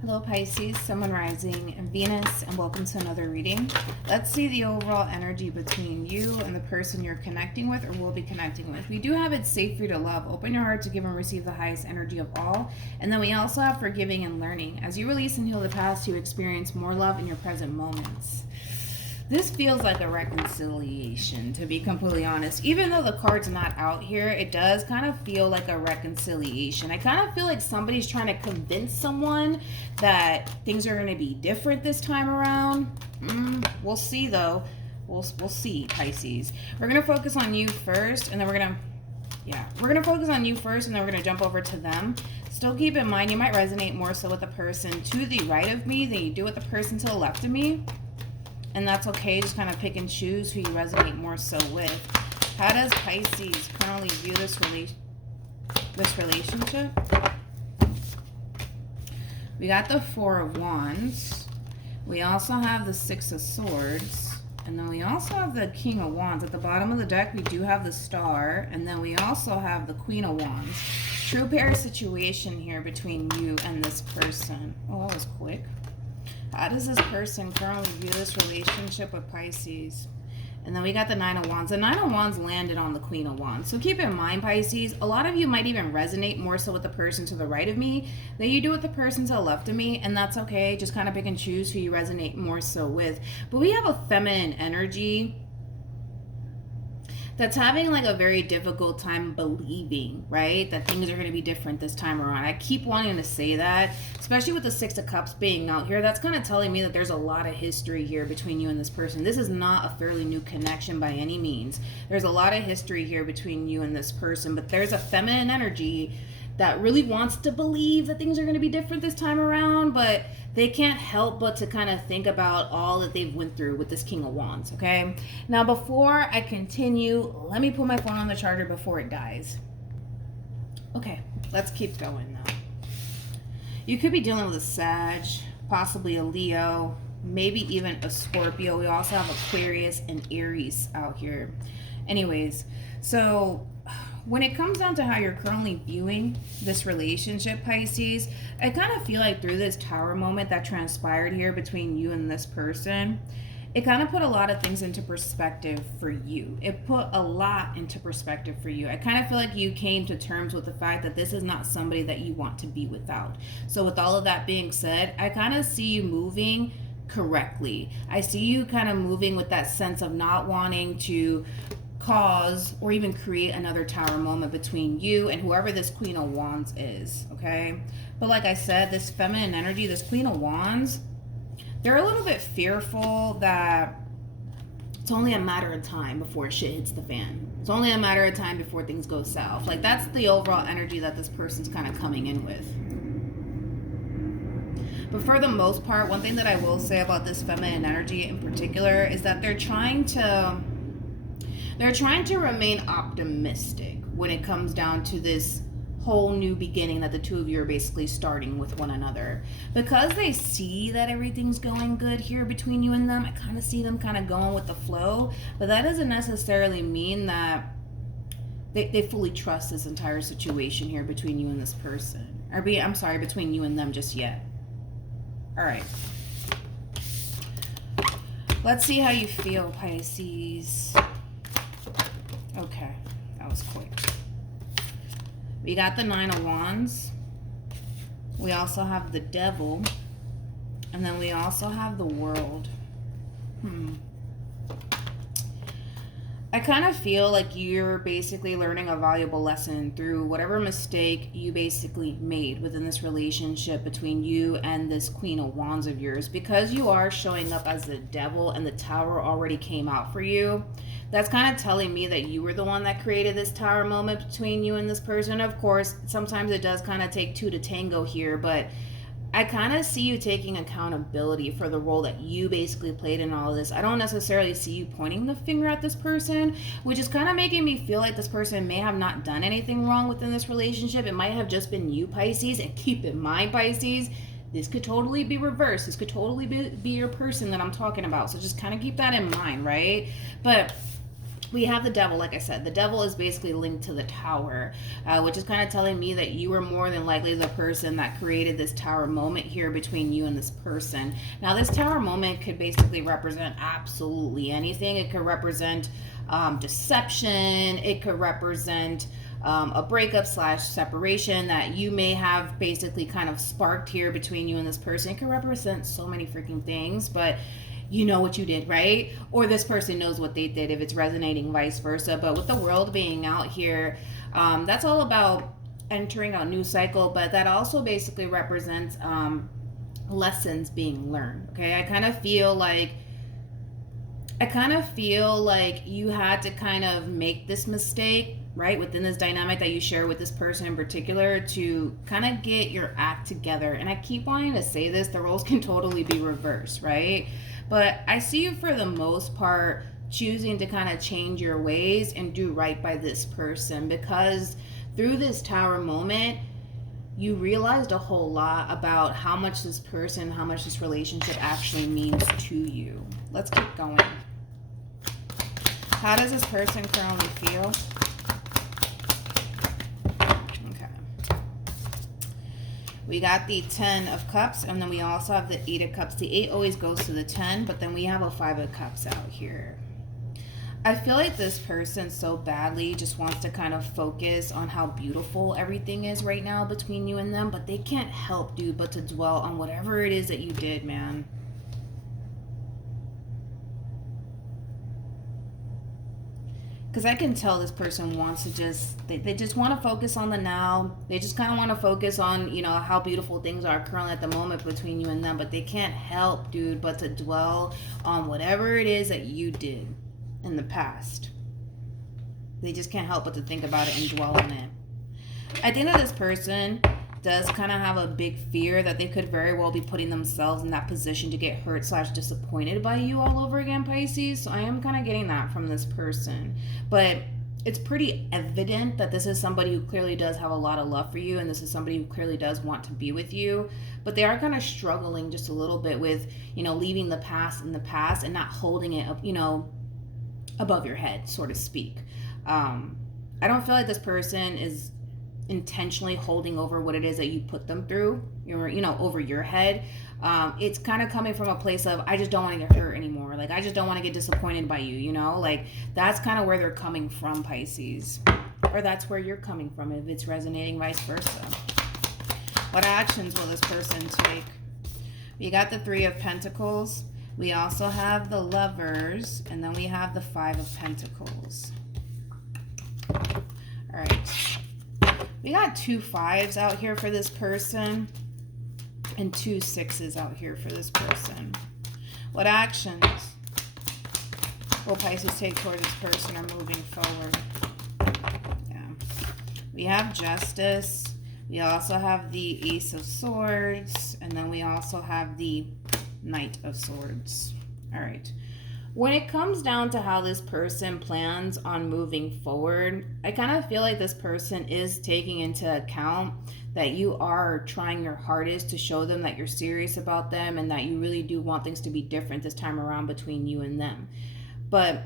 Hello Pisces, Sun, Moon, Rising, and Venus, and welcome to another reading. Let's see the overall energy between you and the person you're connecting with or will be connecting with. We do have it's safe for you to love. Open your heart to give and receive the highest energy of all. And then we also have forgiving and learning. As you release and heal the past, you experience more love in your present moments. This feels like a reconciliation, to be completely honest. Even though the card's not out here, it does kind of feel like a reconciliation. I kind of feel like somebody's trying to convince someone that things are going to be different this time around. We'll see, though. We'll see, Pisces. We're going to focus on you first, and then we're going to focus on you first, and then we're going to jump over to them. Still keep in mind, you might resonate more so with the person to the right of me than you do with the person to the left of me. And that's okay. Just kind of pick and choose who you resonate more so with. How does Pisces currently view this relationship? We got the Four of Wands. We also have the Six of Swords. And then we also have the King of Wands. At the bottom of the deck, we do have the Star. And then we also have the Queen of Wands. True pair situation here between you and this person. Oh, that was quick. How does this person currently view this relationship with Pisces? And then we got the Nine of Wands. The Nine of Wands landed on the Queen of Wands. So keep in mind, Pisces, a lot of you might even resonate more so with the person to the right of me than you do with the person to the left of me. And that's okay. Just kind of pick and choose who you resonate more so with. But we have a feminine energy that's having like a very difficult time believing, right, that things are going to be different this time around. I keep wanting to say that, especially with the Six of Cups being out here. That's kind of telling me that there's a lot of history here between you and this person. This is not a fairly new connection by any means. There's a lot of history here between you and this person, but there's a feminine energy that really wants to believe that things are going to be different this time around, but they can't help but to kind of think about all that they've went through with this King of Wands, okay? Now, before I continue, let me put my phone on the charger before it dies. Okay, let's keep going now. You could be dealing with a Sag, possibly a Leo, maybe even a Scorpio. We also have Aquarius and Aries out here. Anyways, so when it comes down to how you're currently viewing this relationship, Pisces, I kind of feel like through this Tower moment that transpired here between you and this person, it kind of put a lot of things into perspective for you. It put a lot into perspective for you. I kind of feel like you came to terms with the fact that this is not somebody that you want to be without. So with all of that being said, I kind of see you moving correctly. I see you kind of moving with that sense of not wanting to cause or even create another Tower moment between you and whoever this Queen of Wands is, okay? But like I said, this feminine energy, this Queen of Wands, they're a little bit fearful that it's only a matter of time before shit hits the fan. It's only a matter of time before things go south. Like, that's the overall energy that this person's kind of coming in with. But for the most part, one thing that I will say about this feminine energy in particular is that they're trying to remain optimistic when it comes down to this whole new beginning that the two of you are basically starting with one another. Because they see that everything's going good here between you and them, I kind of see them kind of going with the flow. But that doesn't necessarily mean that they fully trust this entire situation here between you and this person. I'm sorry, between you and them just yet. All right. Let's see how you feel, Pisces. Okay, that was quick. We got the Nine of Wands. We also have the Devil. And then we also have the World. I kind of feel like you're basically learning a valuable lesson through whatever mistake you basically made within this relationship between you and this Queen of Wands of yours. Because you are showing up as the Devil and the Tower already came out for you, that's kind of telling me that you were the one that created this Tower moment between you and this person. Of course, sometimes it does kind of take two to tango here, but I kind of see you taking accountability for the role that you basically played in all of this. I don't necessarily see you pointing the finger at this person, which is kind of making me feel like this person may have not done anything wrong within this relationship. It might have just been you, Pisces. And keep in mind, Pisces, this could totally be reversed. This could totally be your person that I'm talking about. So just kind of keep that in mind, right? But We have the devil. Like I said, the devil is basically linked to the tower, which is kind of telling me that you were more than likely the person that created this tower moment here between you and this person. Now, this tower moment could basically represent absolutely anything. It could represent deception. It could represent a breakup / separation that you may have basically kind of sparked here between you and this person. It could represent so many freaking things, but you know what you did, right? Or this person knows what they did if it's resonating, vice versa. But with the world being out here, that's all about entering a new cycle, but that also basically represents lessons being learned. Okay, I kind of feel like you had to kind of make this mistake, right, within this dynamic that you share with this person in particular, to kind of get your act together. And I keep wanting to say this, the roles can totally be reversed, right? But I see you for the most part choosing to kind of change your ways and do right by this person, because through this tower moment, you realized a whole lot about how much this person, how much this relationship actually means to you. Let's keep going. How does this person currently feel? Okay. We got the 10 of Cups, and then we also have the 8 of Cups. The 8 always goes to the 10, but then we have a 5 of Cups out here. I feel like this person so badly just wants to kind of focus on how beautiful everything is right now between you and them, but they can't help, dude, but to dwell on whatever it is that you did, man. Because I can tell this person wants to just, they just want to focus on the now. They just kind of want to focus on, you know, how beautiful things are currently at the moment between you and them. But they can't help, dude, but to dwell on whatever it is that you did in the past. They just can't help but to think about it and dwell on it. I think that this person does kind of have a big fear that they could very well be putting themselves in that position to get hurt / disappointed by you all over again, Pisces. So I am kind of getting that from this person. But it's pretty evident that this is somebody who clearly does have a lot of love for you, and this is somebody who clearly does want to be with you. But they are kind of struggling just a little bit with, you know, leaving the past in the past and not holding it up, you know, above your head, so to speak. I don't feel like this person is intentionally holding over what it is that you put them through, you know, over your head. It's kind of coming from a place of, I just don't want to get hurt anymore. Like, I just don't want to get disappointed by you, you know? Like, that's kind of where they're coming from, Pisces. Or that's where you're coming from, if it's resonating, vice versa. What actions will this person take? We got the 3 of Pentacles. We also have the Lovers, and then we have the 5 of Pentacles. All right. We got 2 5s out here for this person and 2 6s out here for this person. What actions will Pisces take towards this person or moving forward? Yeah. We have Justice. We also have the Ace of Swords, and then we also have the Knight of Swords. All right. When it comes down to how this person plans on moving forward, I kind of feel like this person is taking into account that you are trying your hardest to show them that you're serious about them and that you really do want things to be different this time around between you and them. But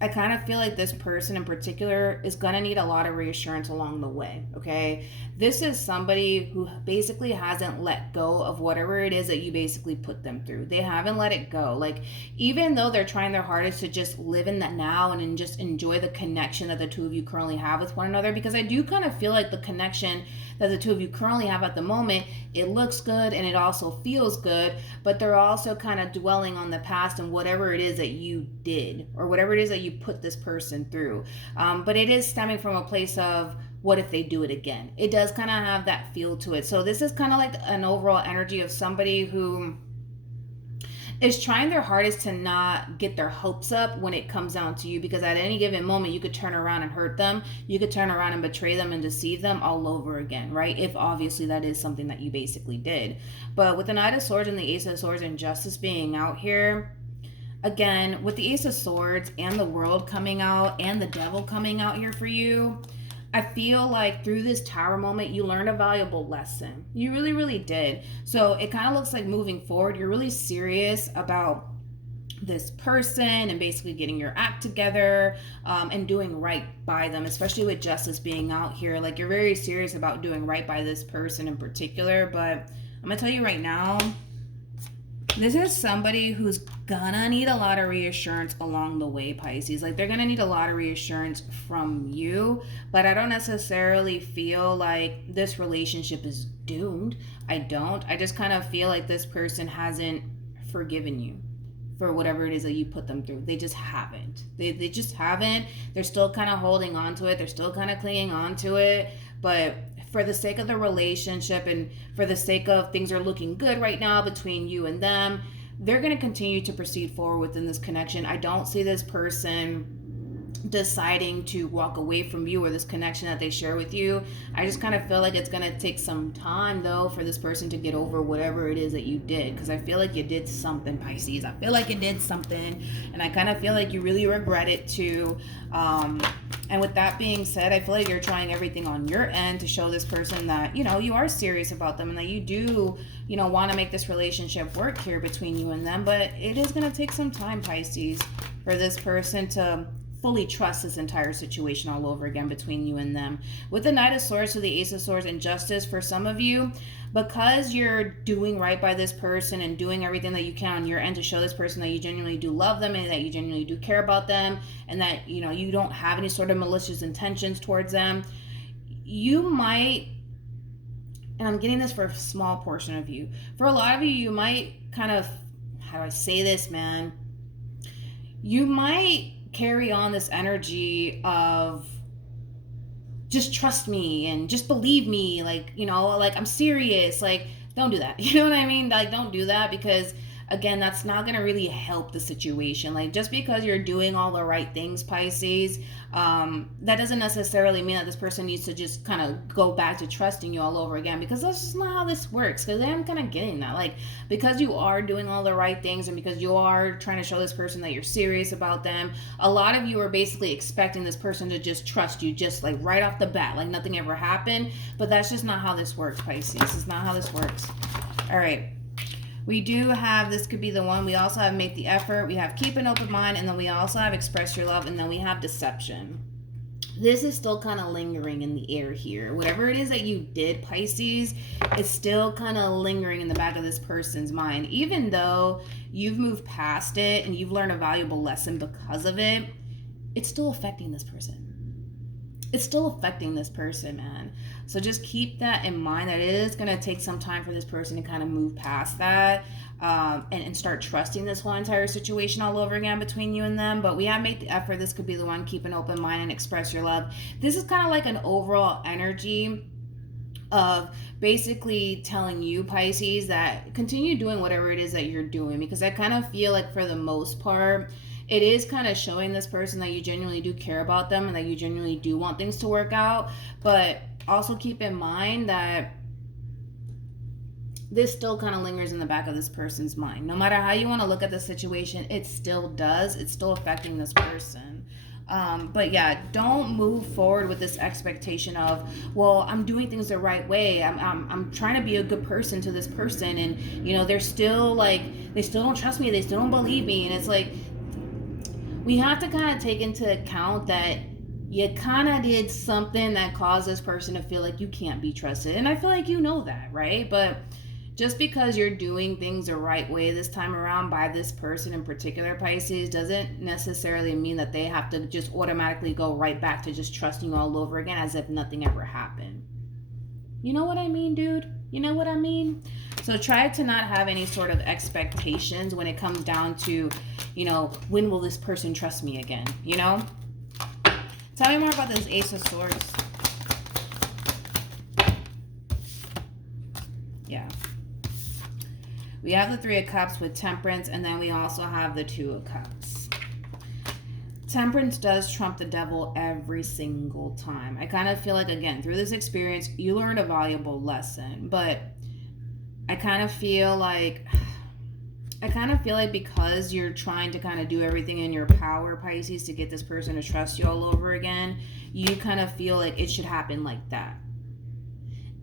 I kind of feel like this person in particular is going to need a lot of reassurance along the way, okay? This is somebody who basically hasn't let go of whatever it is that you basically put them through. They haven't let it go. Like, even though they're trying their hardest to just live in that now and just enjoy the connection that the two of you currently have with one another, because I do kind of feel like the connection that the two of you currently have at the moment, it looks good and it also feels good, but they're also kind of dwelling on the past and whatever it is that you did or whatever it is that you put this person through. But it is stemming from a place of, what if they do it again? It does kind of have that feel to it. So this is kind of like an overall energy of somebody who is trying their hardest to not get their hopes up when it comes down to you, because at any given moment you could turn around and hurt them, you could turn around and betray them and deceive them all over again, right? If obviously that is something that you basically did. But with the Knight of Swords and the Ace of Swords and Justice being out here, again, with the Ace of Swords and the World coming out and the Devil coming out here for you, I feel like through this Tower moment, you learned a valuable lesson. You really, really did. So it kind of looks like moving forward, you're really serious about this person and basically getting your act together, and doing right by them, especially with justice being out here. Like, you're very serious about doing right by this person in particular. But I'm gonna tell you right now, this is somebody who's gonna need a lot of reassurance along the way, Pisces. Like, they're gonna need a lot of reassurance from you, but I don't necessarily feel like this relationship is doomed. I don't. I just kind of feel like this person hasn't forgiven you for whatever it is that you put them through. They just haven't. They just haven't. They're still kind of holding on to it. They're still kind of clinging on to it. But for the sake of the relationship and for the sake of things are looking good right now between you and them, they're going to continue to proceed forward within this connection. I don't see this person deciding to walk away from you or this connection that they share with you. I just kind of feel like it's going to take some time, though, for this person to get over whatever it is that you did, because I feel like you did something, Pisces. I feel like you did something, and I kind of feel like you really regret it too. And with that being said, I feel like you're trying everything on your end to show this person that, you know, you are serious about them and that you do, you know, want to make this relationship work here between you and them. But it is going to take some time, Pisces, for this person to fully trust this entire situation all over again between you and them. With the Knight of Swords to the Ace of Swords and Justice, for some of you, because you're doing right by this person and doing everything that you can on your end to show this person that you genuinely do love them and that you genuinely do care about them and that, you know, you don't have any sort of malicious intentions towards them, you might, and I'm getting this for a small portion of you, for a lot of you, you might kind of, how do I say this, man? You might carry on this energy of just trust me and just believe me, like, you know, like, I'm serious. Like, don't do that. You know what I mean? Like, don't do that, because again, that's not going to really help the situation. Like, just because you're doing all the right things, Pisces, that doesn't necessarily mean that this person needs to just kind of go back to trusting you all over again, because that's just not how this works. Because I'm kind of getting that, like, because you are doing all the right things and because you are trying to show this person that you're serious about them, a lot of you are basically expecting this person to just trust you, just like right off the bat, like nothing ever happened. But that's just not how this works, Pisces. It's not how this works. All right. We do have, this could be the one. We also have make the effort. We have keep an open mind. And then we also have express your love. And then we have deception. This is still kind of lingering in the air here. Whatever it is that you did, Pisces, it's still kind of lingering in the back of this person's mind. Even though you've moved past it and you've learned a valuable lesson because of it, it's still affecting this person. It's still affecting this person, man. So just keep that in mind, that it is going to take some time for this person to kind of move past that, and start trusting this whole entire situation all over again between you and them. But we have made the effort. This could be the one. Keep an open mind and express your love. This is kind of like an overall energy of basically telling you, Pisces, that continue doing whatever it is that you're doing, because I kind of feel like for the most part, it is kind of showing this person that you genuinely do care about them and that you genuinely do want things to work out. But also keep in mind that this still kind of lingers in the back of this person's mind. No matter how you want to look at the situation, it still does. It's still affecting this person. But yeah, don't move forward with this expectation of, well, I'm doing things the right way. I'm trying to be a good person to this person. And, you know, they're still like, they still don't trust me. They still don't believe me. And it's like, we have to kind of take into account that you kind of did something that caused this person to feel like you can't be trusted. And I feel like you know that, right? But just because you're doing things the right way this time around by this person in particular, Pisces, doesn't necessarily mean that they have to just automatically go right back to just trusting you all over again as if nothing ever happened. You know what I mean, dude? You know what I mean? So try to not have any sort of expectations when it comes down to, you know, when will this person trust me again? You know? Tell me more about this Ace of Swords. Yeah. We have the Three of Cups with Temperance, and then we also have the Two of Cups. Temperance does trump the Devil every single time. I kind of feel like, again, through this experience, you learned a valuable lesson, but I kind of feel like because you're trying to kind of do everything in your power, Pisces, to get this person to trust you all over again, you kind of feel like it should happen like that.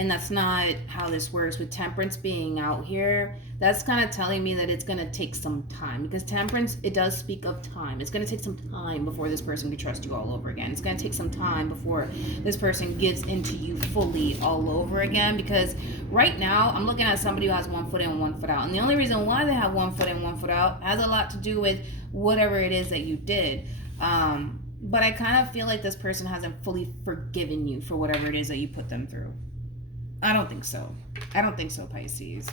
And that's not how this works. With Temperance being out here, that's kind of telling me that it's going to take some time, because Temperance, it does speak of time. It's going to take some time before this person can trust you all over again. It's going to take some time before this person gives into you fully all over again, because right now I'm looking at somebody who has 1 foot in, 1 foot out. And the only reason why they have 1 foot in, 1 foot out has a lot to do with whatever it is that you did. But I kind of feel like this person hasn't fully forgiven you for whatever it is that you put them through. I don't think so. I don't think so, Pisces.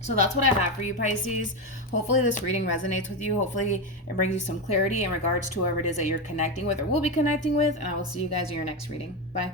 So that's what I have for you, Pisces. Hopefully this reading resonates with you. Hopefully it brings you some clarity in regards to whoever it is that you're connecting with or will be connecting with. And I will see you guys in your next reading. Bye.